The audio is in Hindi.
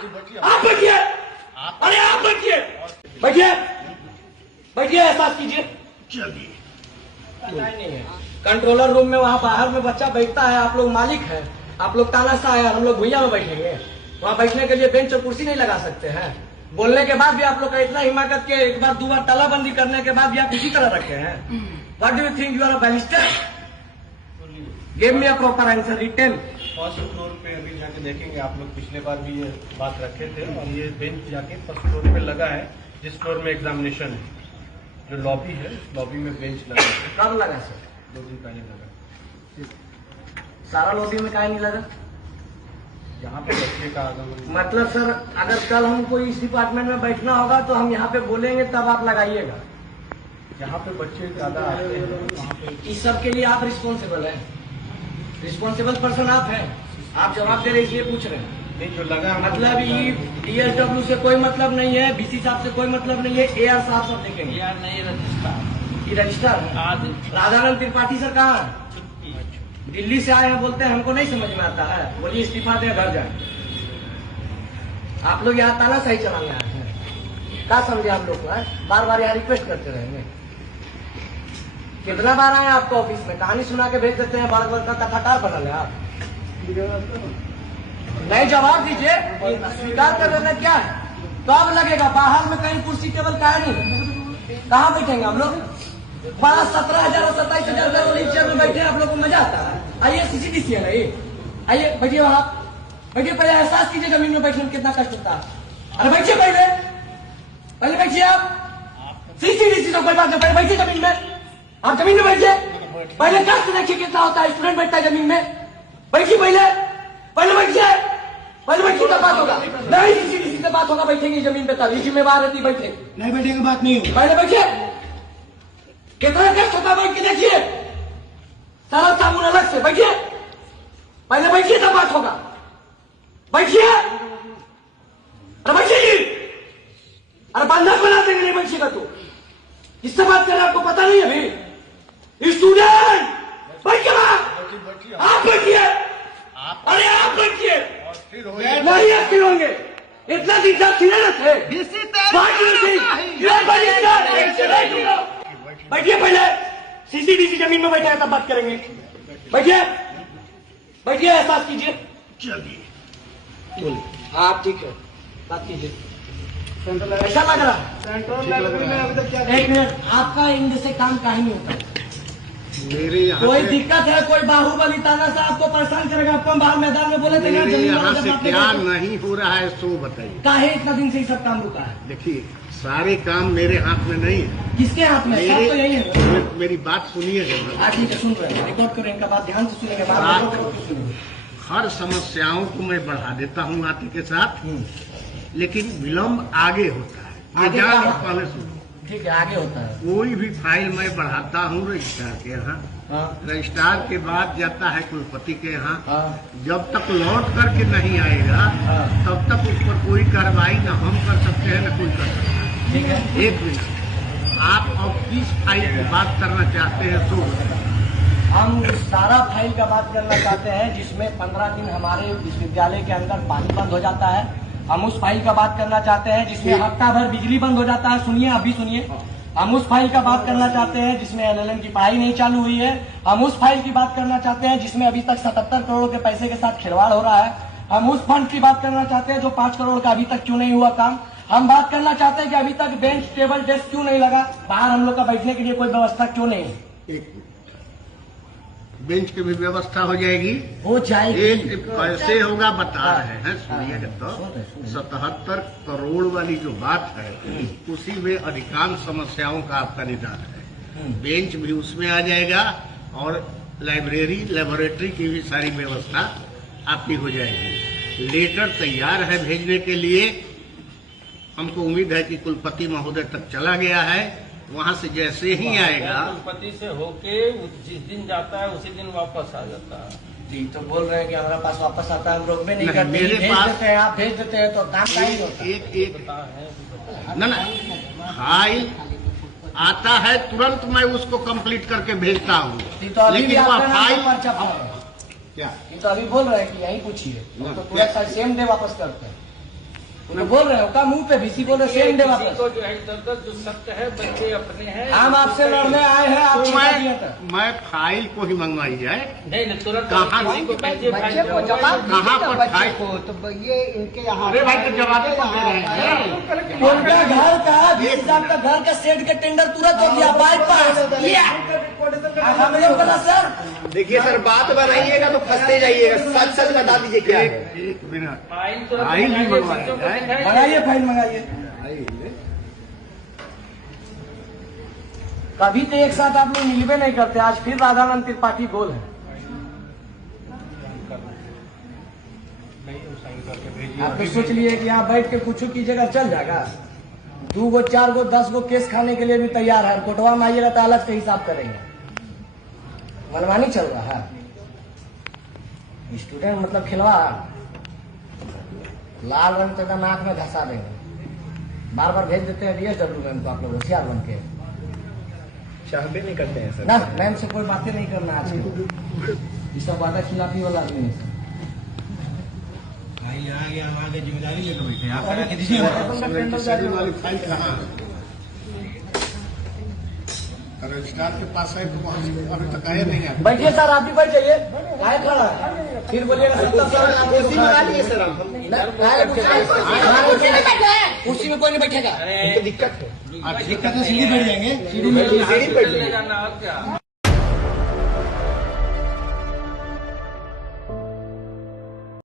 आप बैठिए, अरे आप बैठिए, बैठिए, बैठिए, एहसास कीजिए। चलिए, कंट्रोलर रूम में वहाँ बाहर में बच्चा बैठता है, आप लोग मालिक हैं, आप लोग तानाशाह है, हम लोग भुइया में बैठेंगे। वहाँ बैठने के लिए बेंच और कुर्सी नहीं लगा सकते हैं। बोलने के बाद भी आप लोग का इतना हिम्मत के एक बार 2 बार तालाबंदी करने के बाद भी आप इसी तरह रखे हैं। What do you think you are a barrister? Give me a proper answer written. First floor पे अभी जाके देखेंगे आप लोग, पिछले बार भी ये बात रखे थे और ये बेंच जाके फर्स्ट फ्लोर पे लगा है, जिस फ्लोर में एग्जामिनेशन है। जो लॉबी है, उस लॉबी में बेंच लगा है। कब लगा सर? 2 दिन पहले लगा। सारा लॉबी में काहे नहीं लगा? यहाँ पे बच्चे का आगमन, मतलब सर अगर कल हमको इस डिपार्टमेंट में बैठना होगा तो हम यहाँ पे बोलेंगे तब आप लगाइएगा। यहाँ पे बच्चे ज्यादा आते हैं, वहाँ पे इस सब के लिए आप रिस्पॉन्सिबल हैं, रिस्पॉन्सिबल पर्सन आप हैं, आप जवाब दे रहे इसलिए पूछ रहे हैं। नहीं जो लगा मतलब ESW से कोई मतलब नहीं है, BC साहब से कोई मतलब नहीं है, AR साहब सब देखेंगे। यार नहीं रजिस्ट्रार ये रजिस्टर आज राधानंद त्रिपाठी सर कहाँ है? दिल्ली से आए हैं, बोलते हैं हमको नहीं समझ में आता है, बोलिए इस्तीफा दें घर जाए। आप लोग यहाँ तानाशाही चलाने आए हैं, क्या समझे आप लोग को? बार बार यहाँ रिक्वेस्ट करते रहेंगे। कितना बार आए आपको ऑफिस में, कहानी सुना के भेज देते हैं, बार बार का कथाकार बना ले आप। नहीं जवाब दीजिए, स्वीकार कर लेना क्या है? कब लगेगा? बाहर में कहीं कुर्सी टेबल का है नहीं, कहाँ बैठेंगे हम लोग? 17,000 और 27,000 वाली चेयर में बैठे आप लोग को मजा आता है? आइए CCDC है नहीं, आइए बैठिए वहाँ, बैठिए। पहले एहसास कीजिए जमीन में बैठने में कितना कष्ट होता है। अरे बैठिए, पहले पहले बैठिए आप। CCDC तो कोई बात नहीं, पहले बैठिए जमीन में, आप जमीन में बैठिए। पहले कष्ट देखिए कितना होता है, स्टूडेंट बैठता है जमीन में। बैठिए पहले, पहले बैठिए, पहले बैठिए तब बात होगा। नहीं CCDC से बात होगा, बैठेंगे जमीन पे तब, जिम्मेवार रहती बैठे, नहीं बैठेंगे बात नहीं होगी। पहले बैठिए। कितना कष्ट होता है, बैठ के देखिए, सारा साबुन अलग से, बैठिए पहले, बैठिए तब बात होगा, बैठिए। अरे बैठिए जी, अरे बंधक बना देंगे नहीं बैठिएगा तो। किससे बात कर रहे हैं आपको पता नहीं है अभी? स्टूडेंट बैठिए, आप बैठिए, अरे आप बैठिए। नहीं अस्थिर होंगे, इतना दिन तक खिले न थे। बैठिए पहले, CCDC जमीन में बैठा है तब बात करेंगे। बैठिए, बैठिए, एहसास कीजिए। चलिए, हाँ ठीक है, बात कीजिए। ऐसा लग रहा है? सेंट्रल लाइब्रेरी में अभी तक क्या? एक मिनट, आपका इनसे काम काहे नहीं होता? मेरे यहाँ कोई से दिक्कत है? कोई बाहुबली ताना से आपको परेशान करेगा? आपको बाहर मैदान में बोले थे ना, मेरे जमीन यहाँ वाला से जब आपने क्या देखा- नहीं हो रहा है सो बताइए। काहे इतना दिन से ये सब काम रुका है? देखिए, सारे काम मेरे हाथ में नहीं है। किसके हाथ में? सब तो यही है। मेरी बात सुनिए जरा। हाँ ठीक है, सुन रहे हैं, रिकॉर्ड करें, इनका बात ध्यान से सुनेंगे, बात बात- रिकॉर्ड करके सुनेंगे। हर समस्याओं को मैं बढ़ा देता हूँ आते के साथ, लेकिन विलम्ब आगे होता है। ये आगे जान क्या? लो, पहले सुनो। ठीक है, आगे होता है। कोई भी फाइल मैं बढ़ाता हूँ रजिस्ट्रार के यहाँ, हाँ रजिस्ट्रार के बाद जाता है कुलपति के यहाँ। हाँ जब तक लौट करके नहीं आएगा हाँ। तब तक उस पर कोई कार्रवाई न हम कर सकते हैं न कोई कर सकता है। ठीक है। 1 मिनट, आप अब किस फाइल की बात करना चाहते हैं तो? हम सारा फाइल का बात करना चाहते हैं जिसमें 15 दिन हमारे विश्वविद्यालय के अंदर पानी बंद हो जाता है। हम उस फाइल का बात करना चाहते हैं जिसमें हफ्ता भर बिजली बंद हो जाता है। सुनिए, अभी सुनिए। हम उस फाइल का बात करना चाहते हैं जिसमें LLM की पढ़ाई नहीं चालू हुई है। हम उस फाइल की बात करना चाहते हैं जिसमें अभी तक 77 करोड़ के पैसे के साथ खिलवाड़ हो रहा है। हम उस फंड की बात करना चाहते हैं जो 5 करोड़ का अभी तक क्यों नहीं हुआ काम। हम बात करना चाहते हैं कि अभी तक बेंच टेबल डेस्क क्यों नहीं लगा, बाहर हम लोग का बैठने के लिए कोई व्यवस्था क्यों नहीं है। 1 मिनट, बेंच की भी व्यवस्था हो जाएगी। हो जाएगी। एक कैसे होगा बता रहे हैं, सुनिएगा तो। 77 करोड़ वाली जो बात है उसी में अधिकांश समस्याओं का आपका निदान है। बेंच भी उसमें आ जाएगा और लाइब्रेरी लेबोरेटरी की भी सारी व्यवस्था आपकी हो जाएगी। लेटर तैयार है भेजने के लिए। हमको उम्मीद है कि कुलपति महोदय तक चला गया है, वहां से जैसे ही आएगा। कुलपति से होके जिस दिन जाता है उसी दिन वापस आ जाता है। जी तो बोल रहे हैं कि हमारे पास वापस आता है, हम रोक में नहीं नहीं, करते, मेरे भेज पास- देते हैं, आप भेज देते हैं तो काम का ही होता है। एक ना फाइल आता है तुरंत मैं उसको कंप्लीट करके भेजता हूँ, तो अभी भी लेकिन वह आपका नाम फाइल पर्चा पड़ा है। क्या ये तो अभी बोल रहे हैं कि यही पूछिए, तो तुरंत सेम डे वापस करते हैं। मैं बोल रहे हो का मुंह पे VC बोल रहे सेम डे किसी वापस। को जो है इधर जो सत्य है बच्चे अपने हैं। हम आपसे लड़ने आए हैं, आप तो छिपा दिया था। मैं फाइल को ही मंगवाई जाए। नहीं तुरंत कहाँ किसी को भेजिए फाइल बच्चे को जवाब कहाँ दीजिए ना पर बच्चे फाइल? को, तो ये इनके यहाँ अरे भाई तो जवाब तो दे रहे हैं। उनका घर का 20 लाख का घर का सेट का टेंडर तुरंत हो गया, बाईपास लिया। हम लोग बोला सर देखिए सर, बात बनाइएगा तो फंसते जाइएगा, सच सच बता दीजिए क्या है। एक मिनट, फाइल तुरंत फाइल भी मंगाइए, मंगवाया बच्चों को जाए। दिखाइए। मंगाइए, फाइल मंगाइए। कभी तो एक साथ आप लोग मिलवे नहीं करते, आज फिर राधानंद त्रिपाठी गोल है। नहीं वो साइन करके भेजिए। आप तो सोच लिए कि यहाँ बैठ के कुछ कीजिएगा चल जाएगा। 2 गो 4 गो 10 गो केस खाने के लिए भी तैयार है। कोटवा में आइएगा तो अलग से हिसाब करेंगे। मनमानी चल रहा है। स्टूडेंट मतलब खिलवा लाल रंग तो एकदम आंख में घसा देंगे। बार बार भेज देते हैं DSW मैम को, आप लोग होशियार बन के। चाहते नहीं करते हैं सर। ना मैम से कोई बातें नहीं करना आज के। ये सब वादा खिलाफी वाला आदमी है। जिम्मेदारी लेकर बैठे आप रजिस्ट्रार वाली फाइल कहाँ है? रजिस्ट्रार के पास है तो वहाँ से अभी तक आया नहीं है। बैठिए सर, आप भी बैठ जाइए। आए खड़ा है। फिर बोलिएगा 70 साल कुर्सी मंगा लिए सर आप। कुर्सी में कोई नहीं बैठेगा। उनको दिक्कत है। दिक्कत है, सीढ़ी बैठ जाएंगे। सीढ़ी बैठ ले जाना और क्या।